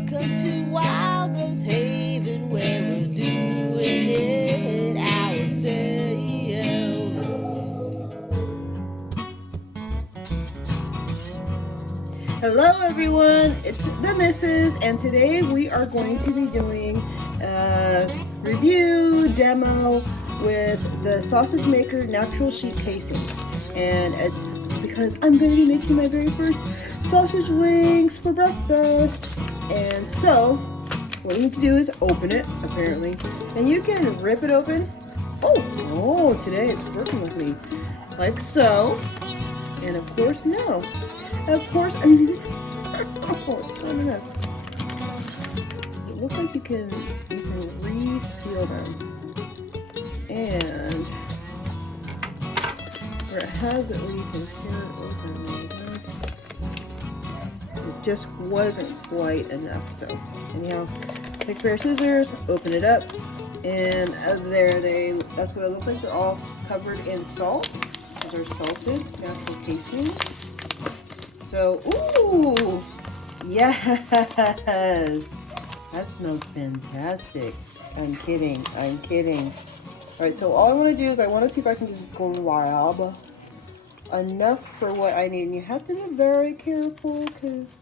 Welcome to Wild Rose Haven, where we're doing it ourselves. Hello everyone, it's the Missus, and today we are going to be doing a review demo with the sausage maker natural sheep casing. And it's because I'm going to be making my very first sausage links for breakfast. And so what you need to do is open it, apparently, and you can rip it open. Oh, today it's working with me, like so. And of course, no, of course, oh, it's not enough. It looks like you can reseal them, and where it has it where you can tear it open like that. It just wasn't quite enough. So anyhow, take a pair of scissors, open it up, and that's what it looks like. They're all covered in salt. Those are salted natural casings. So, ooh, yes, that smells fantastic. I'm kidding. All right, so all I want to do is I want to see if I can just grab enough for what I need. And you have to be very careful because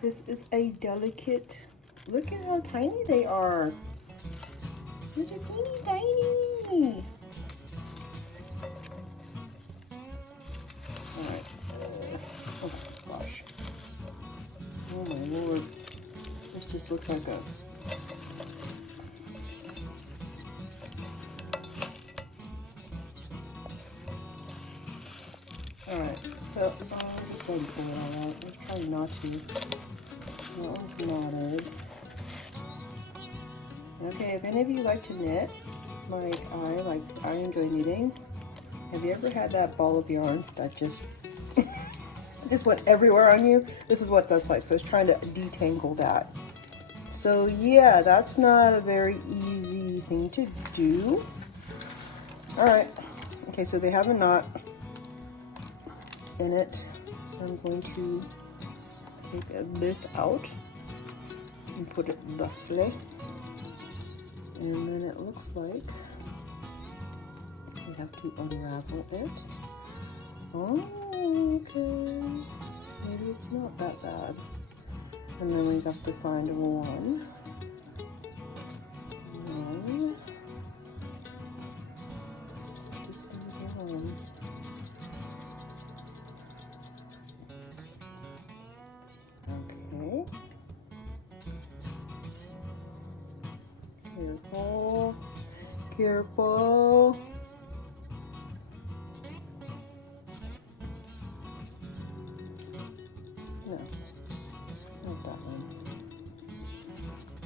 this is a delicate, look at how tiny they are. These are teeny tiny. All right. Oh gosh. Oh my lord. This just looks like a... Alright, so I'm just going to pull it all out. I'm trying not to. That one's knotted. Okay, if any of you like to knit, like I enjoy knitting. Have you ever had that ball of yarn that just went everywhere on you? This is what that's like. So it's trying to detangle that. So yeah, that's not a very easy thing to do. Alright. Okay, so they have a knot in it, so I'm going to take this out and put it thusly, and then it looks like we have to unravel it. Oh, okay, maybe it's not that bad. And then we have to find one. This is one. Okay. Careful. No, not that one.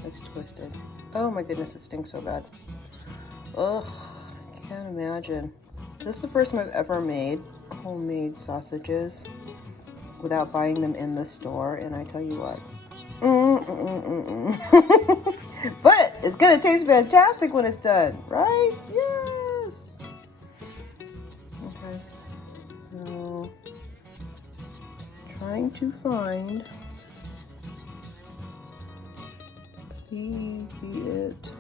Looks twisted. Oh my goodness, it stinks so bad. Ugh, I can't imagine. This is the first time I've ever made homemade sausages without buying them in the store, and I tell you what, but it's gonna taste fantastic when it's done, right? Yes. Okay, so trying to find, please be it.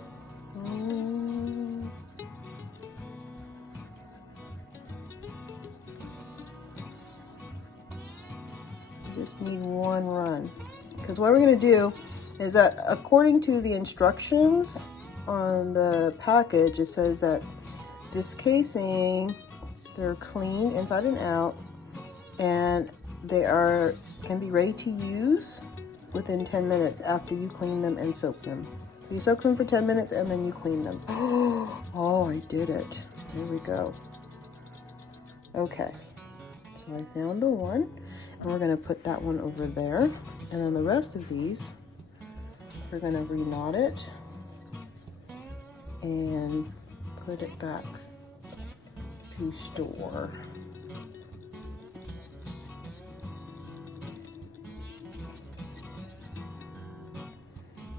Just need one run, because what we're going to do is that according to the instructions on the package, it says that this casing, they're clean inside and out, and they can be ready to use within 10 minutes after you clean them and soak them. So you soak them for 10 minutes and then you clean them. Oh, I did it. There we go. Okay, so I found the one. And we're going to put that one over there, and then the rest of these, we're going to re-knot it and put it back to store.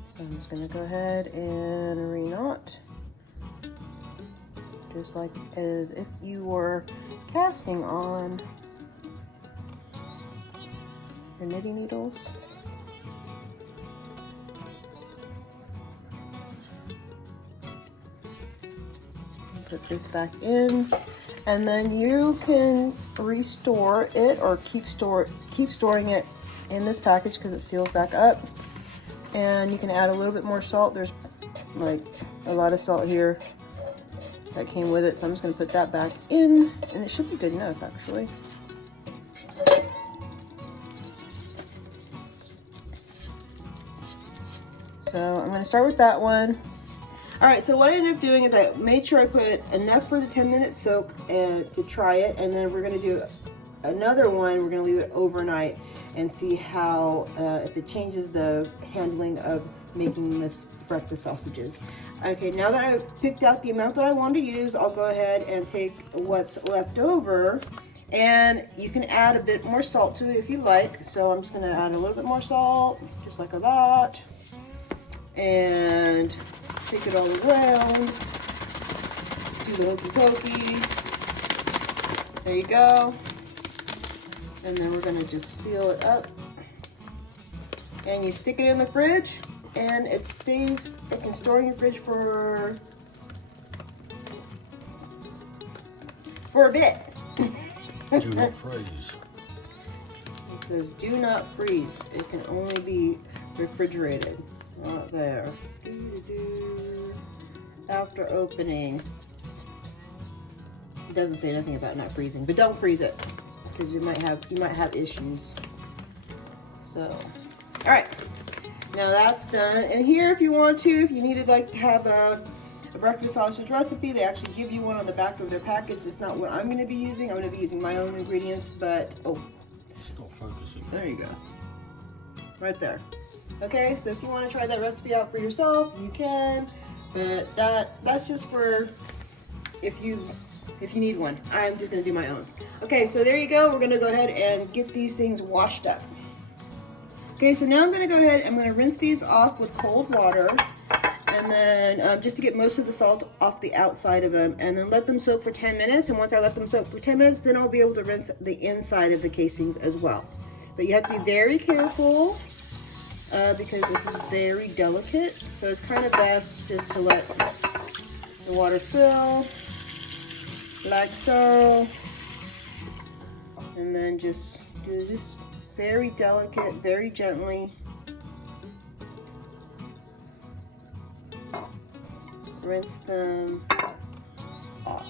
So I'm just going to go ahead and re-knot, just like as if you were casting on your knitting needles. put this back in, and then you can restore it or keep storing it in this package because it seals back up. And you can add a little bit more salt. There's like a lot of salt here that came with it, so I'm just going to put that back in, and it should be good enough actually. So I'm going to start with that one. All right, so what I ended up doing is I made sure I put enough for the 10-minute soak to try it, and then we're going to do another one. We're going to leave it overnight and see how if it changes the handling of making this breakfast sausages. Okay, now that I've picked out the amount that I want to use, I'll go ahead and take what's left over, and you can add a bit more salt to it if you like. So I'm just going to add a little bit more salt, just like that, and take it all around, do the hokey pokey. There you go. And then we're gonna just seal it up. And you stick it in the fridge, and it can store in your fridge for a bit. Do not freeze. It says do not freeze. It can only be refrigerated. Right there. After opening. It doesn't say anything about not freezing, but don't freeze it because you might have issues. So, all right, now that's done. And here, if you want to, if you needed like to have a breakfast sausage recipe, they actually give you one on the back of their package. It's not what I'm going to be using. I'm going to be using my own ingredients, but it's not focusing. There you go, right there. Okay, so if you want to try that recipe out for yourself, you can, but that's just for if you need one. I'm just going to do my own. Okay, so there you go. We're going to go ahead and get these things washed up. Okay, so now I'm going to go ahead and I'm going to rinse these off with cold water, and then just to get most of the salt off the outside of them, and then let them soak for 10 minutes. And once I let them soak for 10 minutes, then I'll be able to rinse the inside of the casings as well. But you have to be very careful because this is very delicate. So it's kind of best just to let the water fill, like so. And then just do this very delicate, very gently. Rinse them off.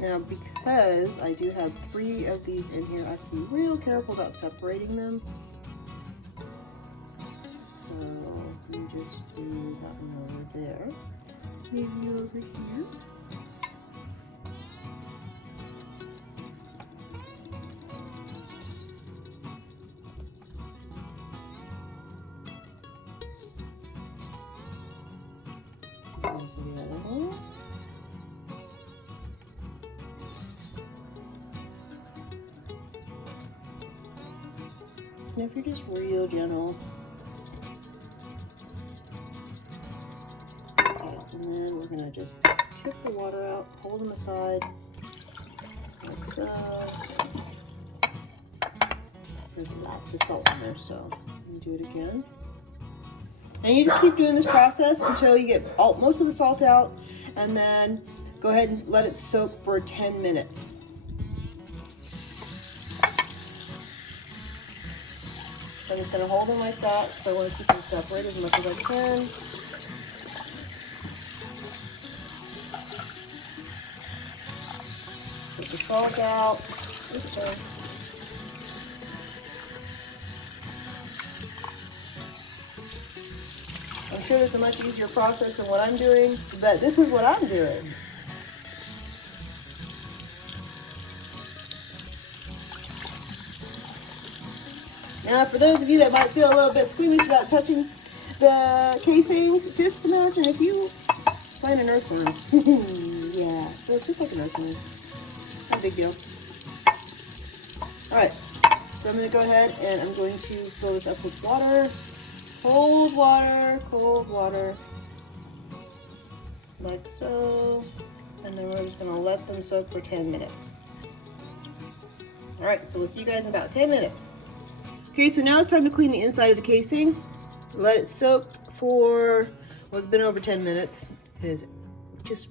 Now, because I do have 3 of these in here, I have to be real careful about separating them. So, let me just do that one over there. Leave you over here. There's the other one. And if you're just real gentle, and then we're gonna just tip the water out, hold them aside, like so. There's lots of salt in there, so let me do it again. And you just keep doing this process until you get most of the salt out, and then go ahead and let it soak for 10 minutes. I'm just going to hold them like that because I want to keep them separate as much as I can. Take the salt out. Okay. I'm sure there's a much easier process than what I'm doing, but this is what I'm doing. Now, for those of you that might feel a little bit squeamish about touching the casings, just imagine if you find an earthworm. Yeah, so it's just like an earthworm. No big deal. Alright, so I'm going to go ahead and I'm going to fill this up with water. Cold water, cold water. Like so. And then we're just going to let them soak for 10 minutes. All right, so we'll see you guys in about 10 minutes. Okay, so now it's time to clean the inside of the casing. Let it soak for, well, it's been over 10 minutes. It's just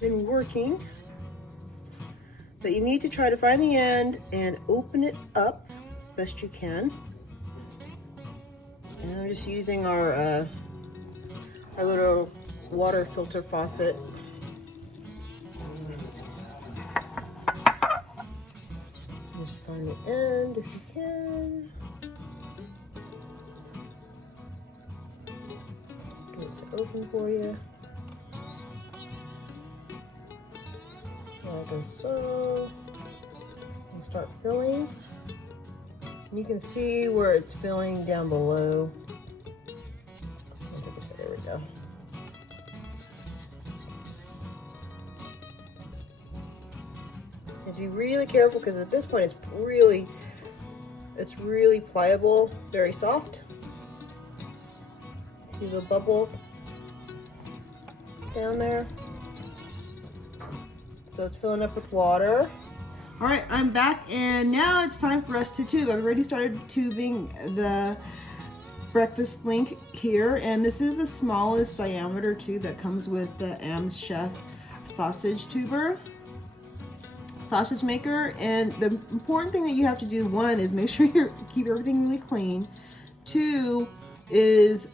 been working. But you need to try to find the end and open it up as best you can. And I'm just using our little water filter faucet. Just find the end if you can. Get it to open for you. Like so. And start filling. You can see where it's filling down below. There we go. You have to be really careful because at this point it's really pliable, very soft. See the bubble down there? So it's filling up with water. All right, I'm back, and now it's time for us to tube. I've already started tubing the breakfast link here, and this is the smallest diameter tube that comes with the AMZCHEF sausage maker. And the important thing that you have to do, one, is make sure you keep everything really clean. Two is,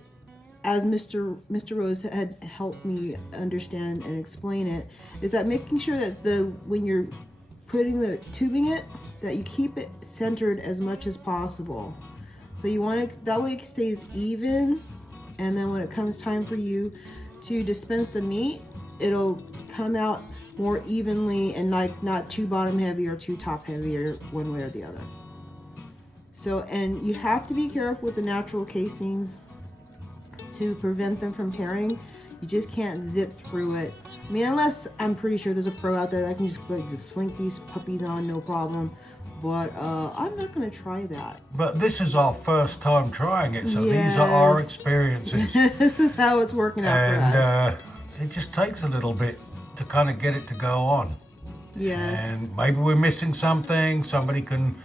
as Mr. Rose had helped me understand and explain it, is that making sure that when you're tubing it, that you keep it centered as much as possible. So you want it, that way it stays even, and then when it comes time for you to dispense the meat, it'll come out more evenly and like not too bottom heavy or too top heavy or one way or the other. So, and you have to be careful with the natural casings to prevent them from tearing. You just can't zip through it. I mean, unless I'm pretty sure there's a pro out there that can just slink these puppies on, no problem. But I'm not going to try that. But this is our first time trying it, so Yes. these are our experiences. This is how it's working out for us. And it just takes a little bit to kind of get it to go on. Yes. And maybe we're missing something. Somebody can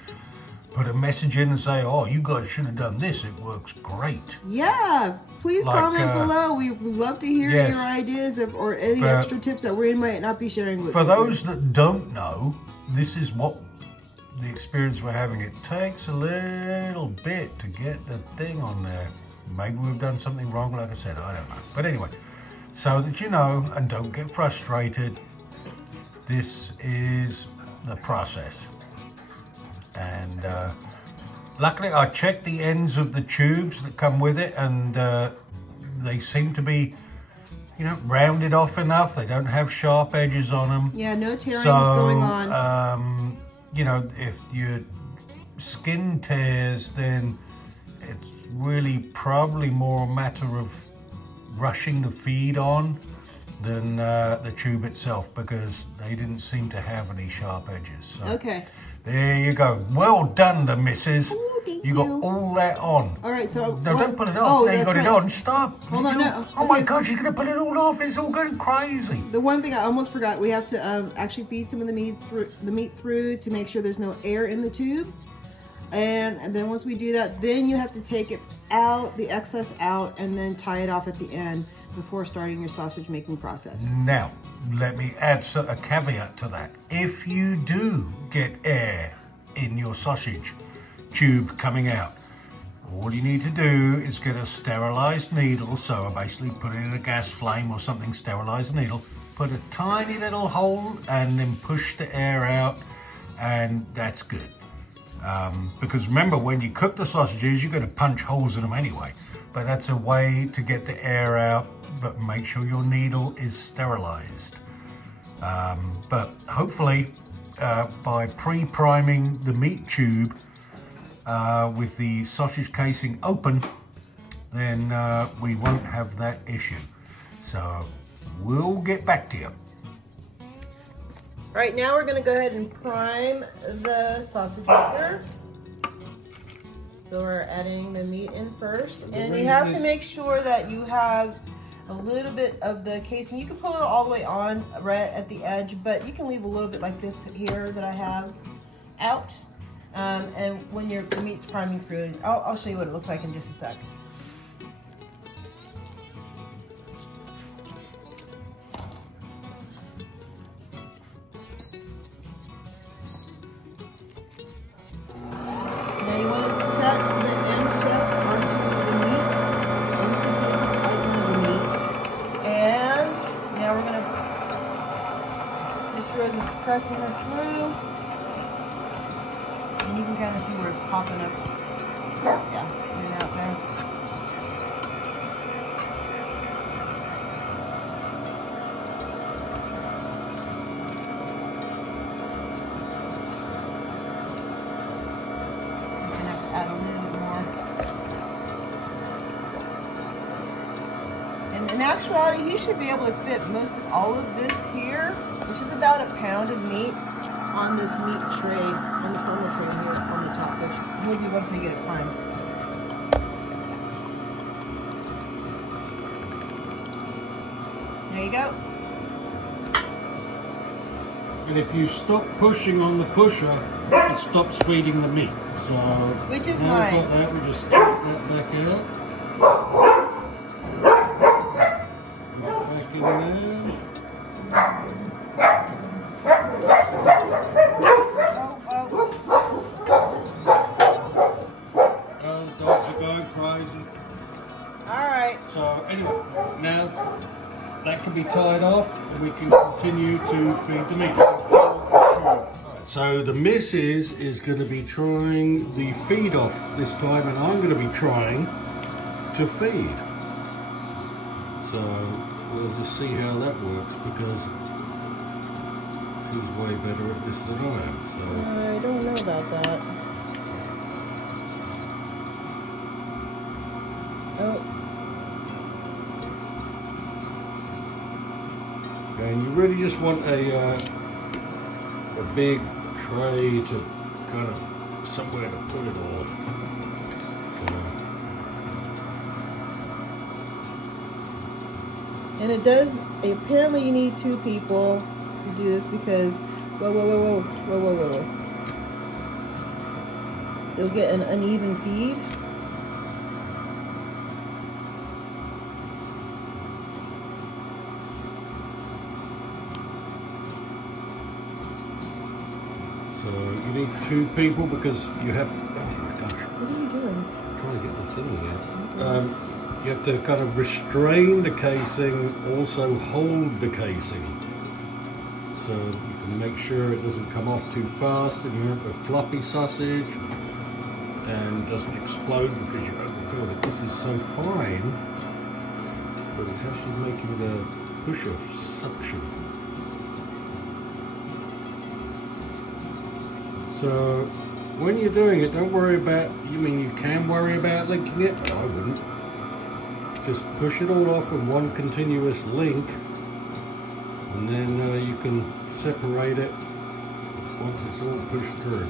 put a message in and say, oh, you guys should have done this. It works great. Yeah. Please comment below. We would love to hear yes. your ideas or any extra tips that we might not be sharing with you. For those that don't know, this is what the experience we're having. It takes a little bit to get the thing on there. Maybe we've done something wrong, like I said, I don't know. But anyway, so that you know and don't get frustrated, this is the process. And luckily I checked the ends of the tubes that come with it, and they seem to be, you know, rounded off enough. They don't have sharp edges on them. Yeah, no tearings going on. You know, if your skin tears, then it's really probably more a matter of rushing the feed on than the tube itself, because they didn't seem to have any sharp edges. So Okay. there you go. Well done, the missus. Ooh, thank You got all that on. All right, so No, don't put it on. Oh, There you that's got it right. on. Stop. Hold on, no. Oh my Okay. God, she's gonna put it all off. It's all going crazy. The one thing I almost forgot, we have to actually feed some of the meat through to make sure there's no air in the tube. And then once we do that, then you have to take it out, the excess out, and then tie it off at the end before starting your sausage making process. Now, let me add a caveat to that. If you do get air in your sausage tube coming out, all you need to do is get a sterilized needle. So I basically put it in a gas flame or something, sterilized needle, put a tiny little hole and then push the air out, and that's good. Because remember, when you cook the sausages, you're going to punch holes in them anyway. But that's a way to get the air out, but make sure your needle is sterilized. But hopefully, by pre-priming the meat tube with the sausage casing open, then we won't have that issue. So we'll get back to you. All right, now we're gonna go ahead and prime the sausage maker. So we're adding the meat in first. And you have to make sure that you have a little bit of the casing. You can pull it all the way on right at the edge, but you can leave a little bit like this here that I have. out. And when the meat's priming through, I'll show you what it looks like in just a sec. Now you want to set the AMZCHEF onto the meat. And you can see it's just tightening the meat. And now we're gonna, Mr. Rose is pressing this through. And you can kind of see where it's popping up. Yeah, in and out there. Just gonna have to add a little bit more. And in actuality, he should be able to fit most of all of this here, which is about a pound of meat, on this meat tray, on the former tray here on the top, which we'll do once we get it primed. There you go. And if you stop pushing on the pusher, it stops feeding the meat. So Which is now nice. we've got that, we just take that back out. Back in there. Those dogs are going crazy. Alright. So anyway, now that can be tied off and we can continue to feed the meat. So the missus is going to be trying the feed off this time, and I'm going to be trying to feed. So we'll just see how that works, because she's way better at this than I am. So I don't know about that. Oh. and you really just want a big tray to kind of somewhere to put it all. And it does, apparently you need 2 people to do this because, whoa. You'll get an uneven feed. So you need 2 people because you have, oh my gosh. What are you doing? I'm trying to get the thingy out. You have to kind of restrain the casing, also hold the casing. So you can make sure it doesn't come off too fast and you have a floppy sausage and doesn't explode because you overfilled it. This is so fine, but it's actually making the pusher suction. So when you're doing it, don't worry about, you can worry about linking it, but I wouldn't. Just push it all off in one continuous link, and then you can separate it once it's all pushed through.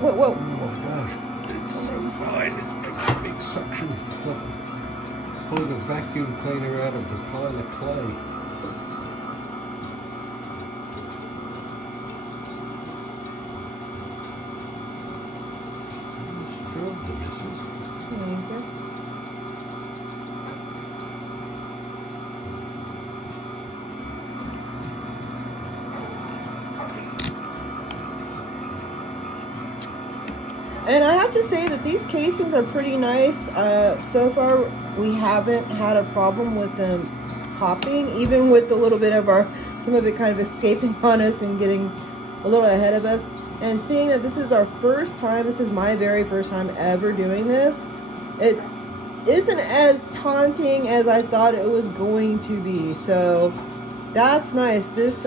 Whoa. Oh my gosh, it's so fine, it's making a big suction. It's like pulling a vacuum cleaner out of a pile of clay. The missus. And I have to say that these casings are pretty nice. So far, we haven't had a problem with them popping, even with a little bit of some of it kind of escaping on us and getting a little ahead of us. And seeing that this is our first time, this is my very first time ever doing this, it isn't as taunting as I thought it was going to be. So that's nice. This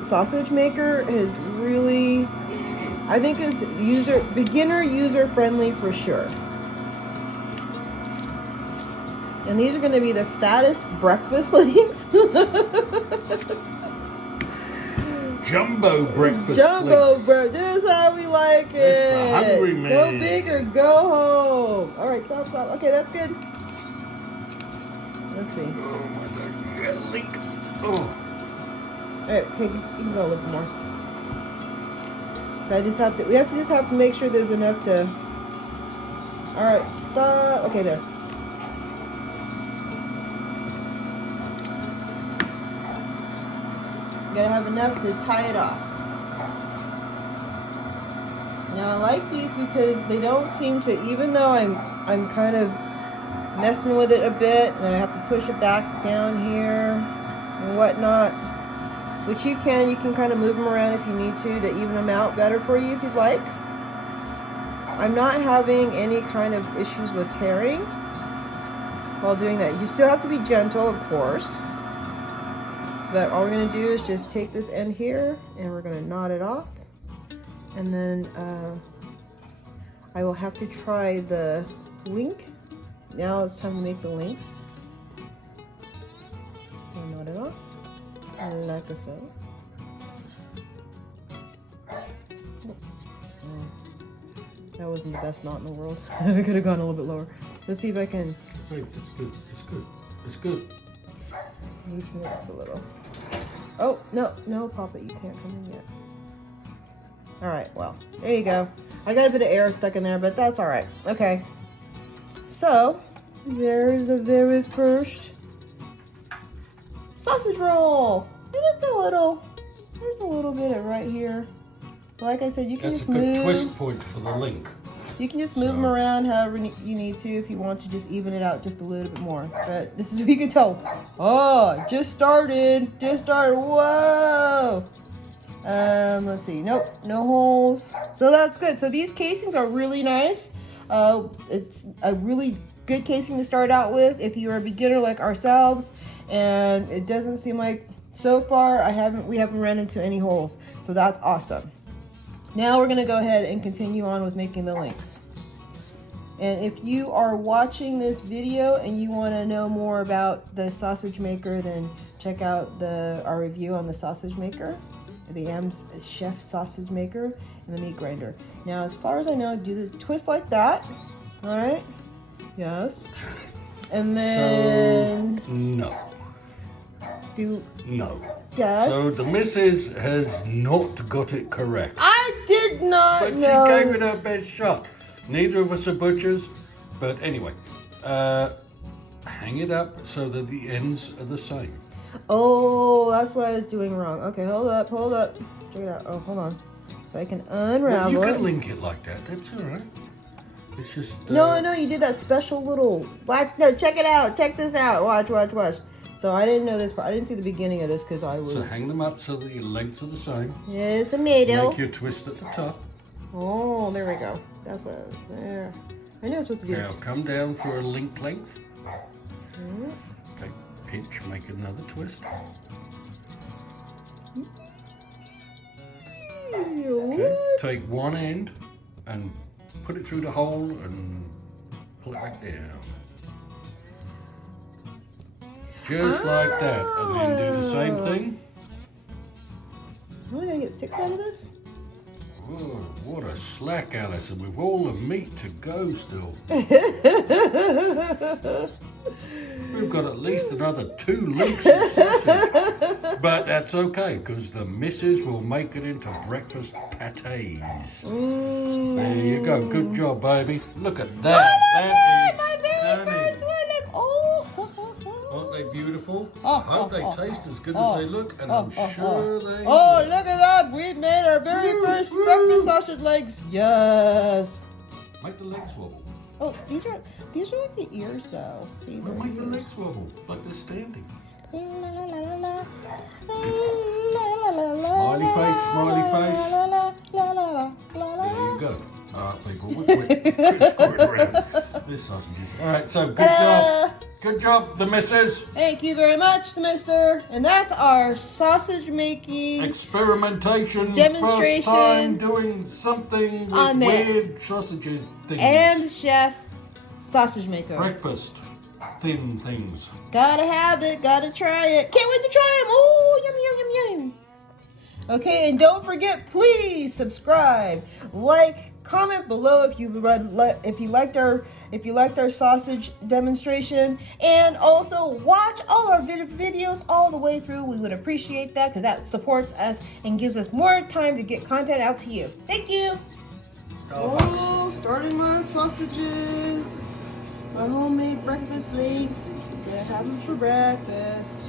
sausage maker is really, I think it's beginner user friendly for sure. And these are going to be the fattest breakfast links. Jumbo breakfast Jumbo links. bro, this is how we like it. That's the hungry man. Go big or go home. All right, stop. Okay, that's good. Let's see. Oh my gosh, you got a leak. Oh. Alright, okay, you can go a little bit more. So we have to make sure there's enough to... Alright, stop. Okay, there. You gotta have enough to tie it off. Now I like these because they don't seem to, even though I'm kind of messing with it a bit, and I have to push it back down here and whatnot, which you can kind of move them around if you need to even them out better for you if you'd like. I'm not having any kind of issues with tearing while doing that. You still have to be gentle, of course, but all we're going to do is just take this end here and we're going to knot it off, and then I will have to try the link. Now it's time to make the links. So knot it off like so. That wasn't the best knot in the world. I could have gone a little bit lower. Let's see if I can. Hey, it's good. It's good. It's good. Loosen it up a little. Oh, no, Papa, you can't come in yet. All right, well, there you go. I got a bit of air stuck in there, but that's all right. Okay. So, there's the very first sausage roll. And it's there's a little bit of right here. Like I said, you can That's just a good move. twist point for the link. You can just move them around however you need to if you want to just even it out just a little bit more. But this is what you can tell. Oh, just started. Whoa. Let's see. Nope, no holes. So that's good. So these casings are really nice. It's a really good casing to start out with if you're a beginner like ourselves. And it doesn't seem like, so far, we haven't run into any holes. So that's awesome. Now we're going to go ahead and continue on with making the links. And if you are watching this video and you want to know more about the sausage maker, then check out our review on the sausage maker, the AMZCHEF sausage maker, and the meat grinder. Now, as far as I know, do the twist like that. All right? Yes. And then... So, no. No. Yes. So the missus has not got it correct. I did not But know. she gave it her best shot. Neither of us are butchers. But anyway, hang it up so that the ends are the same. Oh, that's what I was doing wrong. Okay, hold up. Check it out. Oh, hold on. So I can unravel You it. can link it like that. That's all right. It's just... No, you did that special little... Watch, no, check it out. Check this out. Watch. So I didn't know this part. I didn't see the beginning of this because I was... So hang them up so that your lengths are the same. Here's the middle. Make your twist at the top. Oh, there we go. That's what I was there. I knew I was supposed to do Now it. come down for a link length. Mm-hmm. Okay, pinch, make another twist. Okay, take one end and put it through the hole and pull it back down. Just like that, and then do the same thing. Really gonna get 6 out of this? Oh, what a slack, Alison, with all the meat to go still. We've got at least another 2 links of sausage. But that's okay, because the missus will make it into breakfast pâtés. There you go. Good job, baby. Look at that. That is my very first one. Look, oh. Aren't they beautiful? Oh, I hope they taste as good as they look, and I'm sure they Oh, will. look at that. We've made our very first breakfast sausage legs. Yes. Make the legs wobble. Oh, these are like the ears though. See, No, they're make the ears. legs wobble, like they're standing. Smiley Smiley face. There you go. All right, people, we're scoring around this sausages. All right, so good job. Good job, the missus. Thank you very much, mister. And that's our sausage making Experimentation. Demonstration. First time doing something with On the weird sausages things. AMZCHEF sausage maker. Breakfast thin things. Gotta have it, gotta try it. Can't wait to try them. Oh, yum. Okay, and don't forget, please subscribe, like, Comment below if you liked our sausage demonstration, and also watch all our videos all the way through. We would appreciate that because that supports us and gives us more time to get content out to you. Thank you. Oh, starting my sausages, my homemade breakfast legs. Gonna have them for breakfast.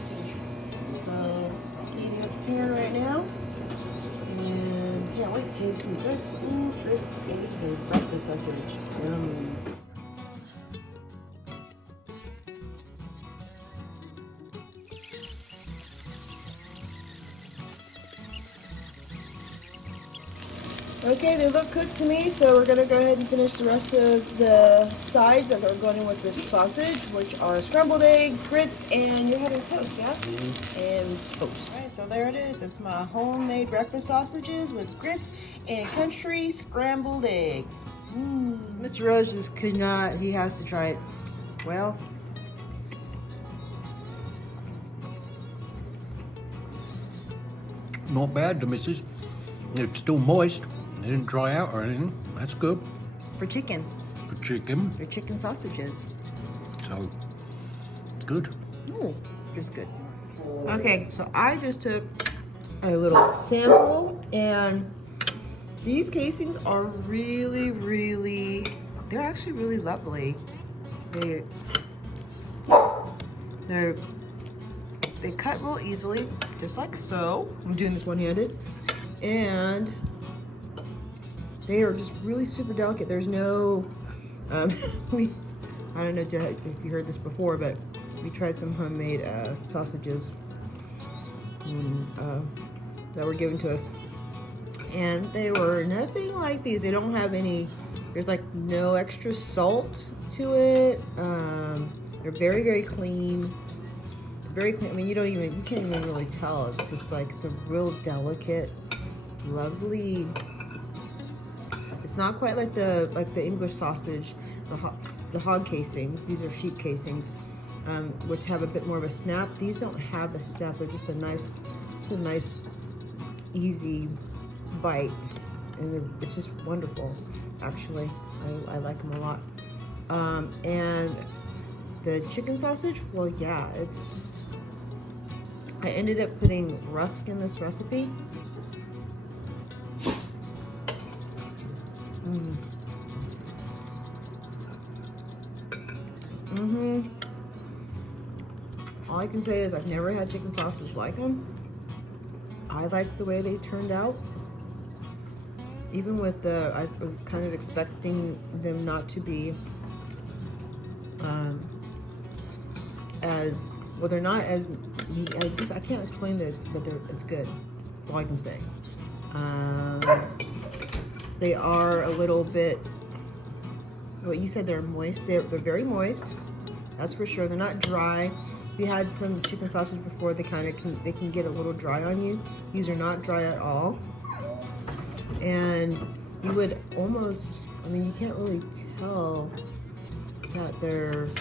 So heating up the pan right now. And can't wait to save some grits. Ooh, grits, eggs, and breakfast sausage. Yum. Okay, they look cooked to me, so we're gonna go ahead and finish the rest of the sides that are going with this sausage, which are scrambled eggs, grits, and you're having toast, yeah? And toast. All right, so there it is. It's my homemade breakfast sausages with grits and country scrambled eggs. Mr. Rose just could not, he has to try it. Well, Not bad, the missus. It's still moist. It didn't dry out or anything. That's good for chicken. for chicken. Your chicken sausages. So, good. Ooh, just good. Okay, so I just took a little sample, and these casings are really, they're actually really lovely. They cut real easily, just like so. I'm doing this one-handed, and they are just really super delicate. There's no, I don't know if you heard this before, but we tried some homemade sausages that were given to us, and they were nothing like these. They don't have any, there's like no extra salt to it. They're very clean. Very clean. I mean, you can't even really tell. It's just like, it's a real delicate, lovely. It's not quite like the English sausage, the hog casings. These are sheep casings, which have a bit more of a snap. These don't have a snap. They're just a nice, easy bite, and it's just wonderful. Actually, I like them a lot. And the chicken sausage, well, yeah, I ended up putting rusk in this recipe. All I can say is I've never had chicken sausage like them. I like the way they turned out. Even with I was kind of expecting them not to be as well. They're not as meaty. I can't explain that, but it's good. That's all I can say. They are a little bit. What you said, they're moist. They're very moist. That's for sure. They're not dry. If you had some chicken sausage before, they can get a little dry on you. These are not dry at all. And you would almost, I mean, you can't really tell that you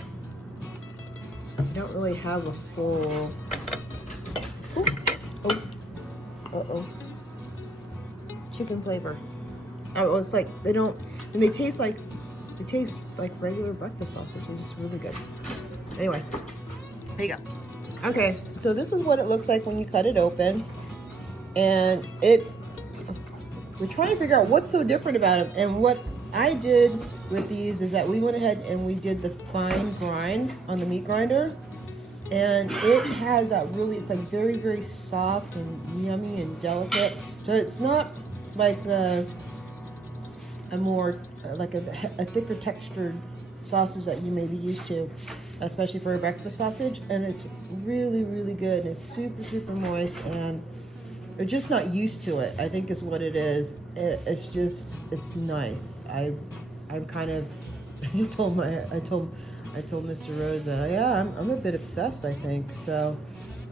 don't really have a full, chicken flavor. Oh, it's like, and they taste like regular breakfast sausage. They're just really good. Anyway, there you go. Okay, so this is what it looks like when you cut it open. And we're trying to figure out what's so different about them. And what I did with these is that we went ahead and we did the fine grind on the meat grinder. And it has that it's like very soft and yummy and delicate. So it's not like a thicker textured sausage that you may be used to, especially for a breakfast sausage. And it's really good. And it's super moist, and they're just not used to it, I think is what it is. It's nice. I told Mr. Rose that, yeah, I'm a bit obsessed, I think. So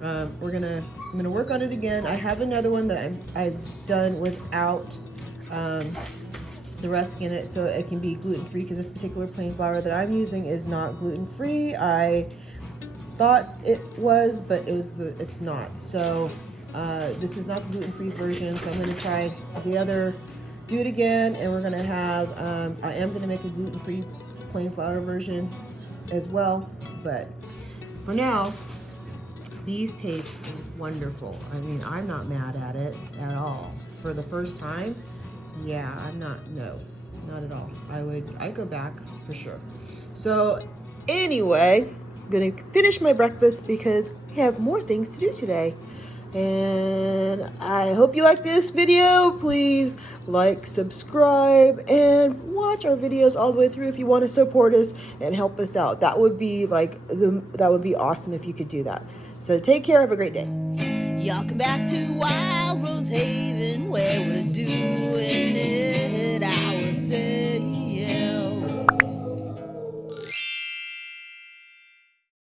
I'm gonna work on it again. I have another one that I've done without the rusk in it, so it can be gluten-free, because this particular plain flour that I'm using is not gluten-free. I thought it was, but it's not. So this is not the gluten-free version, so I'm going to try the other do it again, and we're gonna have, I am gonna make a gluten-free plain flour version as well, but for now, these taste wonderful. I mean, I'm not mad at it at all. For the first time, yeah, no, not at all. I'd go back for sure. So anyway, I'm gonna finish my breakfast because we have more things to do today. And I hope you like this video. Please like, subscribe, and watch our videos all the way through if you want to support us and help us out. That would be that would be awesome if you could do that. So take care. Have a great day. Y'all come back to Wild Rose Haven where we're doing it.